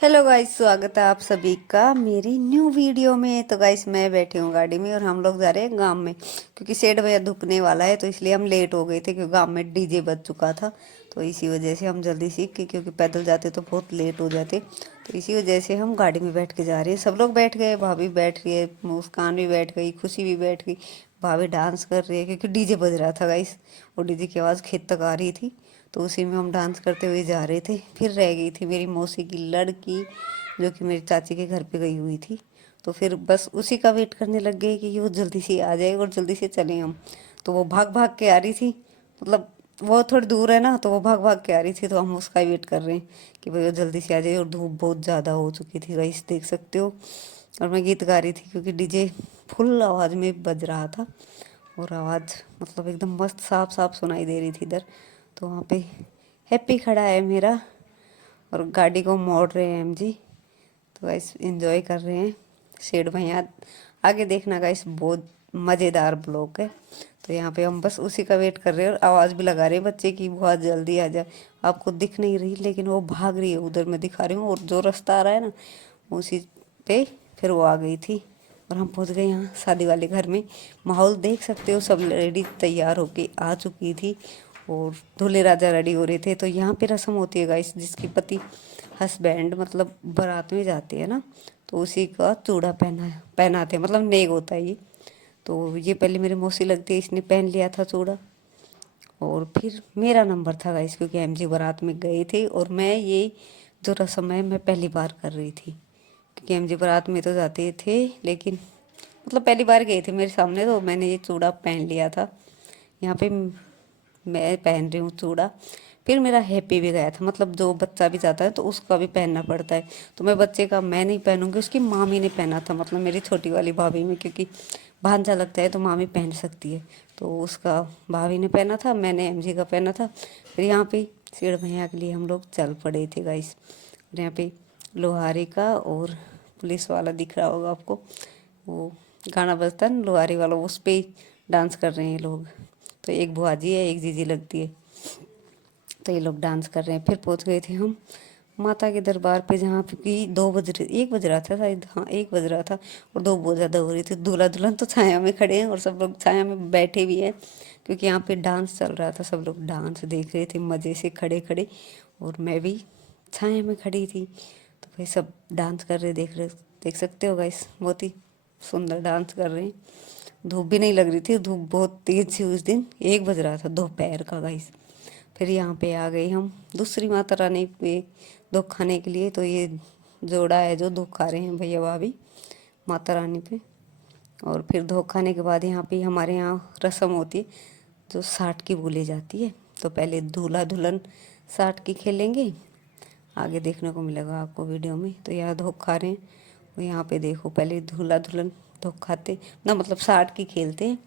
Hello guys, स्वागत है आप सभी का मेरी न्यू वीडियो में। तो गाइस मैं बैठी हूँ गाड़ी में और हम लोग जा रहे हैं गांव में, क्योंकि सेठ भैया धुपने वाला है तो इसलिए हम लेट हो गए थे, क्योंकि गांव में डीजे बज चुका था। तो इसी वजह से हम जल्दी सीख के, क्योंकि पैदल जाते तो बहुत लेट हो जाते, तो इसी वजह से हम गाड़ी में बैठ के जा रहे हैं। सब लोग बैठ गए, भाभी बैठ रही है, मुस्कान भी बैठ गई, खुशी भी बैठ गई, भाभी डांस कर रही है क्योंकि डीजे बज रहा था गाइस। और डीजे की आवाज़ खेत तक आ रही थी, तो उसी में हम डांस करते हुए जा रहे थे। फिर रह गई थी मेरी मौसी की लड़की, जो कि मेरी चाची के घर पे गई हुई थी। तो फिर बस उसी का वेट करने लग गए कि वो जल्दी से आ जाए और जल्दी से चलें हम। तो वो भाग भाग के आ रही थी, मतलब वो थोड़ी दूर है ना, तो वो भाग भाग के आ रही थी, तो हम उसका ही वेट कर रहे हैं कि भाई वो जल्दी से आ जाए। और धूप बहुत ज़्यादा हो चुकी थी गाइस, देख सकते हो। और मैं गीत गा रही थी क्योंकि डीजे फुल आवाज़ में बज रहा था, और आवाज़ मतलब एकदम मस्त साफ साफ सुनाई दे रही थी इधर। तो वहाँ पे हैप्पी खड़ा है मेरा, और गाड़ी को मोड़ रहे हैं एमजी। तो गाइस इंजॉय कर रहे हैं शेड भैया। आगे देखना गाइस, बहुत मज़ेदार ब्लॉग है। तो यहाँ पे हम बस उसी का वेट कर रहे हैं और आवाज़ भी लगा रहे हैं बच्चे की, बहुत जल्दी आ जाए। आपको दिख नहीं रही लेकिन वो भाग रही है, उधर मैं दिखा रही हूँ, और जो रास्ता आ रहा है ना उसी पे फिर वो आ गई थी। और हम पहुँच गए यहाँ शादी वाले घर में। माहौल देख सकते हो, सब रेडी तैयार होके आ चुकी थी, और दूल्हे राजा रेडी हो रहे थे। तो यहाँ पे रस्म होती है गाइस, जिसकी पति हस्बैंड मतलब बारात में जाते हैं ना, तो उसी का चूड़ा पहनाते हैं, मतलब नेग होता है ये। तो ये पहले मेरी मौसी लगती है, इसने पहन लिया था चूड़ा। और फिर मेरा नंबर था गाइस, क्योंकि एमजी बारात में गए थे, और मैं ये जो रस्म है मैं पहली बार कर रही थी। क्योंकि एमजी बारात में तो जाते थे, लेकिन मतलब पहली बार गए थे मेरे सामने, तो मैंने ये चूड़ा पहन लिया था। यहाँ पे मैं पहन रही हूँ चूड़ा। फिर मेरा हैप्पी भी गया था, मतलब जो बच्चा भी जाता है तो उसका भी पहनना पड़ता है। तो मैं बच्चे का मैं नहीं पहनूंगी, उसकी मामी ने पहना था, मतलब मेरी छोटी वाली भाभी में, क्योंकि भांजा लगता है तो मामी पहन सकती है। तो उसका भाभी ने पहना था, मैंने एमजी का पहना था। फिर यहाँ पे सीढ़ भैया के लिए हम लोग चल पड़े थे गाइस। और यहाँ पे लोहारी का और पुलिस वाला दिख रहा होगा आपको, वो गाना बजता है ना लोहारी वाला, उस पर डांस कर रहे हैं लोग। तो एक बुआ जी है, एक जीजी लगती है, तो ये लोग डांस कर रहे हैं। फिर पहुंच गए थे हम माता के दरबार पे, जहाँ पे कि 1 बज रहा था शायद, हाँ 1 बज रहा था, और 2 बहुत ज़्यादा हो रही थी। दूल्हा दुल्हन तो छाया में खड़े हैं और सब लोग छाया में बैठे भी हैं, क्योंकि यहाँ पे डांस चल रहा था। सब लोग डांस देख रहे थे मज़े से खड़े खड़े, और मैं भी छाया में खड़ी थी। तो भाई सब डांस कर रहे, देख सकते हो गाइस, बहुत ही सुंदर डांस कर रहे हैं। धूप भी नहीं लग रही थी, धूप बहुत तेज थी उस दिन। 1 बज रहा था दोपहर का गाइस। फिर यहाँ पे आ गई हम दूसरी माता रानी पे दुख खाने के लिए। तो ये जोड़ा है जो दुख खा रहे हैं भैया भाभी माता रानी पे। और फिर धोख खाने के बाद यहाँ पे हमारे यहाँ रस्म होती है जो साठ की बोली जाती है। तो पहले दूल्हा दुल्हन साठ की खेलेंगे, आगे देखने को मिलेगा आपको वीडियो में। तो यहाँ धोख खा रहे हैं, और यहाँ पे देखो पहले दूल्हा दुल्हन धोख खाते ना, मतलब साठ की खेलते हैं।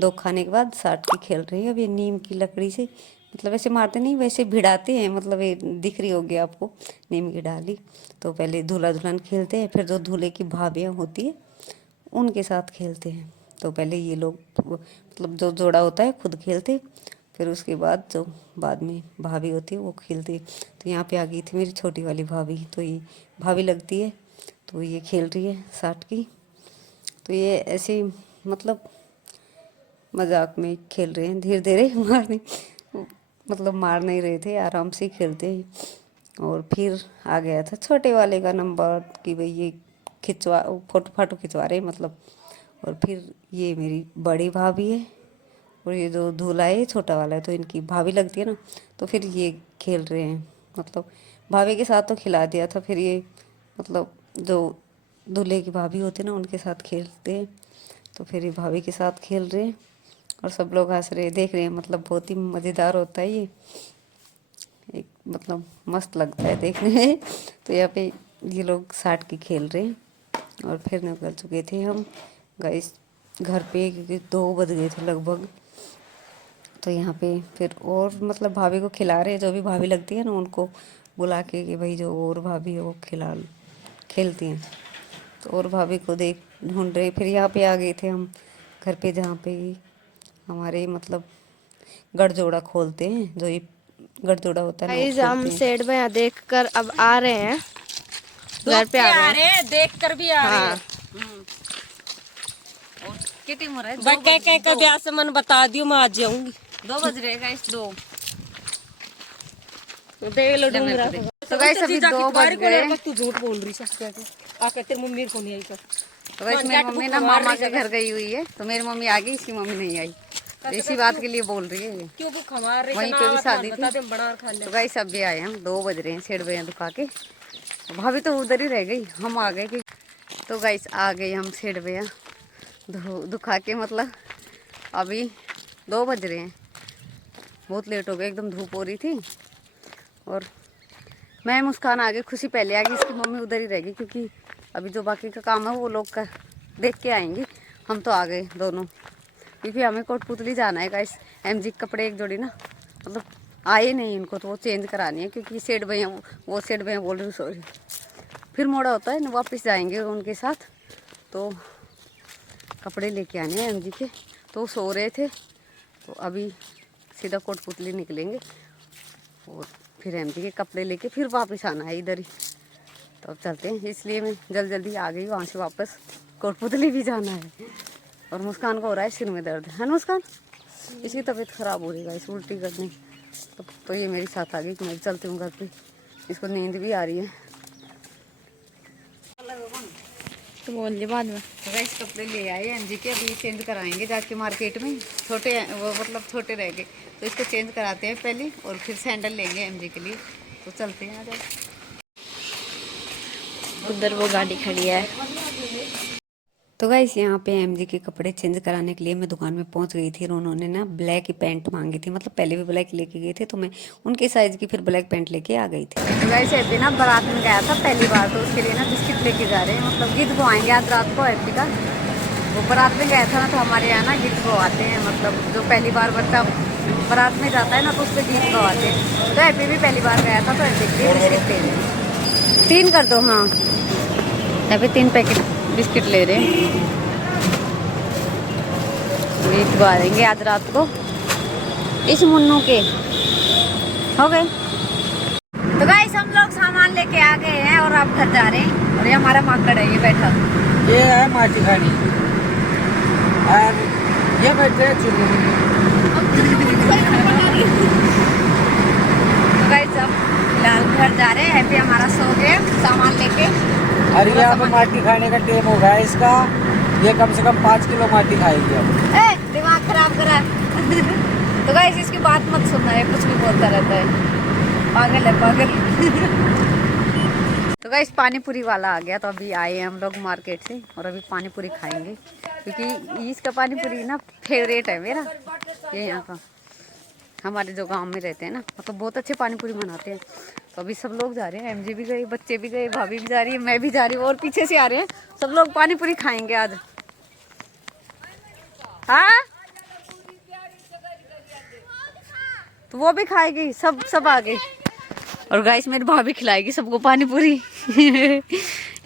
धोख खाने के बाद साठ की खेल रहे हैं। अब ये नीम की लकड़ी से, मतलब ऐसे मारते नहीं, वैसे भिड़ाते हैं, मतलब ये दिख रही होगी आपको नीम की डाली। तो पहले दूल्हा दुल्हन खेलते हैं, फिर जो दूल्हे की भाभियाँ होती है उनके साथ खेलते हैं। तो पहले ये लोग मतलब जो जोड़ा होता है खुद खेलते, फिर उसके बाद जो बाद में भाभी होती है वो खेलती है। तो यहाँ पे आ गई थी मेरी छोटी वाली भाभी, तो ये भाभी लगती है, तो ये खेल रही है साठ की। तो ये ऐसे ही मतलब मजाक में खेल रहे हैं, धीरे धीरे मारने, मतलब मार नहीं रहे थे, आराम से खेलते हैं। और फिर आ गया था छोटे वाले का नंबर कि भाई ये खिंचवा, फोटो फाटो खिंचवा रहे मतलब। और फिर ये मेरी बड़ी भाभी है, और ये जो दूल्हा है ये छोटा वाला है, तो इनकी भाभी लगती है ना। तो फिर ये खेल रहे हैं, मतलब भाभी के साथ तो खिला दिया था, फिर ये मतलब जो दूल्हे की भाभी होती है ना उनके साथ खेलते हैं। तो फिर ये भाभी के साथ खेल रहे हैं, और सब लोग हंस रहे देख रहे हैं, मतलब बहुत ही मज़ेदार होता है ये, एक मतलब मस्त लगता है देखने में। तो यहाँ पे ये लोग साठ की खेल रहे हैं, और फिर निकल चुके थे हम गाइस घर पे, क्योंकि 2 बज गए थे लगभग। तो यहाँ पे फिर और मतलब भाभी को खिला रहे हैं, जो भी भाभी लगती है ना उनको बुला के कि भाई जो और भाभी है वो खेलती हैं। तो और भाभी को देख ढूंढ रहे। फिर यहाँ पे आ गए थे हम घर पे, जहाँ पे हमारे मतलब गठजोड़ा खोलते हैं, जो ये गठजोड़ा होता है ना वो गाइस हम खोलते हैं। सेठ भैया देख कर अब आ रहे हैं। घर पे आ रहे हैं, देख कर भी आ रहे हैं। कितनी उम्र है? कह का ब्याह से मन बता दियो, मैं आज जाऊंगी। 2 बज रहे गाइस, 2। देख लो डूंगरा तो गाइस अभी 2 बज गए। तू झूठ बोल रही है, आकर तेरी मम्मी को नहीं आई कर। तो गाइस मेरी मम्मी ना मामा के घर गई हुई है, तो मेरी मम्मी आ गई, इसकी मम्मी नहीं आई। तो इसी बात के लिए बोल रही है, क्यों भूख हमार रही, वहीं पे भी शादी थी। बना खा ले। तो गाइस अभी आए हम, 2 बज रहे हैं, 6 बजे दुखा के। भाभी तो उधर ही रह गई, हम आ गए। तो गाइस आ गए हम 6 बजे दुखा के, मतलब अभी 2 बज रहे हैं, बहुत लेट हो गए, एकदम धूप हो रही थी। और मैं मुस्कान आ गई, खुशी पहले आ गई, इसकी मम्मी उधर ही रह गई, क्योंकि अभी जो बाकी का काम है वो लोग का देख के आएंगी। हम तो आ गए दोनों, क्योंकि हमें कोटपुतली जाना है गाइस। एमजी के कपड़े एक जोड़ी ना, मतलब आए नहीं इनको, तो वो चेंज करानी है, क्योंकि सेठ भैया, वो सेठ भैया बोल रही, सॉरी, फिर मोड़ा होता है ना, वापस जाएंगे उनके साथ। तो कपड़े लेके आने हैं एमजी के, तो सो रहे थे, तो अभी सीधा कोटपुतली निकलेंगे और फिर एमजी के कपड़े लेके फिर वापस आना है इधर ही। तो अब चलते हैं, इसलिए मैं जल्दी आ गई वहाँ से वापस। कोटपुतली भी जाना है। और मुस्कान को हो रहा है सिर में दर्द, है ना मुस्कान? इसकी तबीयत ख़राब हो रही है, इस उल्टी करने। तो ये मेरे साथ आ गई कि मैं चलती हूँ घर पे, इसको नींद भी आ रही है। तो बोल दे बाद में। तो गाइस कपड़े ले आए एमजी के, अभी चेंज कराएंगे जाके मार्केट में। छोटे वो मतलब छोटे रह गए, तो इसको चेंज कराते हैं पहले, और फिर सैंडल लेंगे एमजी के लिए। तो चलते हैं, आ जाओ। उधर वो गाड़ी खड़ी है। तो गाइस यहाँ पे एमजी के कपड़े चेंज कराने के लिए मैं दुकान में पहुंच गई थी, और उन्होंने ना ब्लैक ही पैंट मांगी थी, मतलब पहले भी ब्लैक लेके गए थे, तो मैं उनके साइज की फिर ब्लैक पैंट लेके आ गई थी। तो गाइस हैप्पी ना बारात में गया था पहली बार, तो उसके लिए ना बिस्किट लेके जा रहे हैं, मतलब गीत गवाएंगे आज रात को हैप्पी का। वो बारात में गया था ना, तो हमारे यहाँ ना गीत गवाते हैं, मतलब जो पहली बार बच्चा बारात में जाता है ना, तो उससे गीत गवाते हैं। तो हैप्पी भी पहली बार गया था, तो हैप्पी के लिए बिस्किट ले रहे। 3 कर दो। हाँ हैप्पी 3 पैकेट बिस्किट ले रहे हैं, गीत गा देंगे आज रात को इस मुन्नू के। हो गए। तो गाइस हम लोग सामान लेके आ गए हैं और अब घर जा रहे हैं, और ये हमारा माकड़ है, ये बैठा, ये है माटी खानी, और ये बैठे हैं चुन्नू। तो गाइस अब फिलहाल घर जा रहे हैं, हैप्पी हमारा सो गए सामान लेके। और ये अब माटी खाने का टाइम हो गया है इसका, ये कम से कम 5 किलो माटी खाएगी अब। दिमाग खराब करा। तो गाइस इसकी बात मत सुनना है, कुछ भी बोलता रहता है, पागल है पागल। तो गाइस पानी पूरी वाला आ गया, तो अभी आए हैं हम लोग मार्केट से, और अभी पानी पूरी खाएंगे, क्योंकि इसका पानी पूरी ना फेवरेट है मेरा, ये यहाँ का। हमारे जो गांव में रहते हैं ना, मतलब बहुत अच्छे पानी पूरी बनाते हैं। तो अभी सब लोग जा रहे हैं, एमजी भी गए, बच्चे भी गए, भाभी भी जा रही है, मैं भी जा रही हूँ, और पीछे से आ रहे हैं सब लोग। पानी पूरी खाएंगे आज। हाँ तो वो भी खाएगी, सब आ गई। और गाइस मेरी भाभी खिलाएगी सबको पानी पूरी।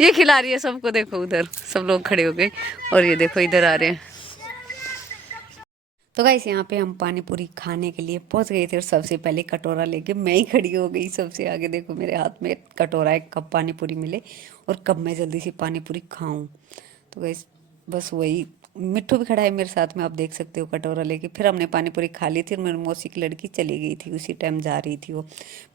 ये खिला रही है सबको, देखो उधर सब लोग खड़े हो गए, और ये देखो इधर आ रहे हैं। तो गाइस यहाँ पे हम पानी पूरी खाने के लिए पहुंच गए थे, और सबसे पहले कटोरा लेके मैं ही खड़ी हो गई सबसे आगे। देखो मेरे हाथ में कटोरा है, कब पानी पूरी मिले और कब मैं जल्दी से पानी पूरी खाऊं। तो गाइस बस वही, मिट्टू भी खड़ा है मेरे साथ में, आप देख सकते हो, कटोरा लेके। फिर हमने पानी पूरी खा ली थी, और मेरी मौसी की लड़की चली गई थी, उसी टाइम जा रही थी वो।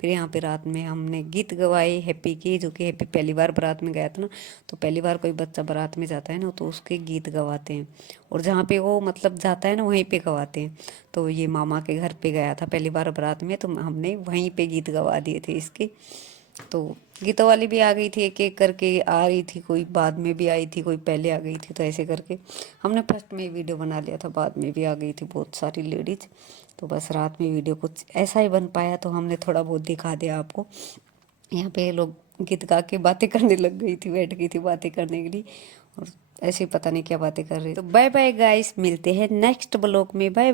फिर यहाँ पे रात में हमने गीत गवाए हैप्पी के, जो कि हैप्पी पहली बार बारात में गया था ना, तो पहली बार कोई बच्चा बारात में जाता है ना, तो उसके गीत गवाते हैं, और जहाँ पे वो मतलब जाता है ना वहीं पे गवाते हैं। तो ये मामा के घर पे गया था पहली बार बारात में, तो हमने वहीं पे गीत गवा दिए थे इसके। तो गीतों वाली भी आ गई थी, एक एक करके आ रही थी, कोई बाद में भी आई थी, कोई पहले आ गई थी, तो ऐसे करके हमने फर्स्ट में वीडियो बना लिया था, बाद में भी आ गई थी बहुत सारी लेडीज। तो बस रात में वीडियो कुछ ऐसा ही बन पाया, तो हमने थोड़ा बहुत दिखा दिया आपको। यहाँ पे लोग गीत गा के बातें करने लग गई थी, बैठ गई थी बातें करने के लिए, और ऐसे ही पता नहीं क्या बातें कर रही। तो बाय बाय गाइस, मिलते हैं नेक्स्ट ब्लॉग में, बाय।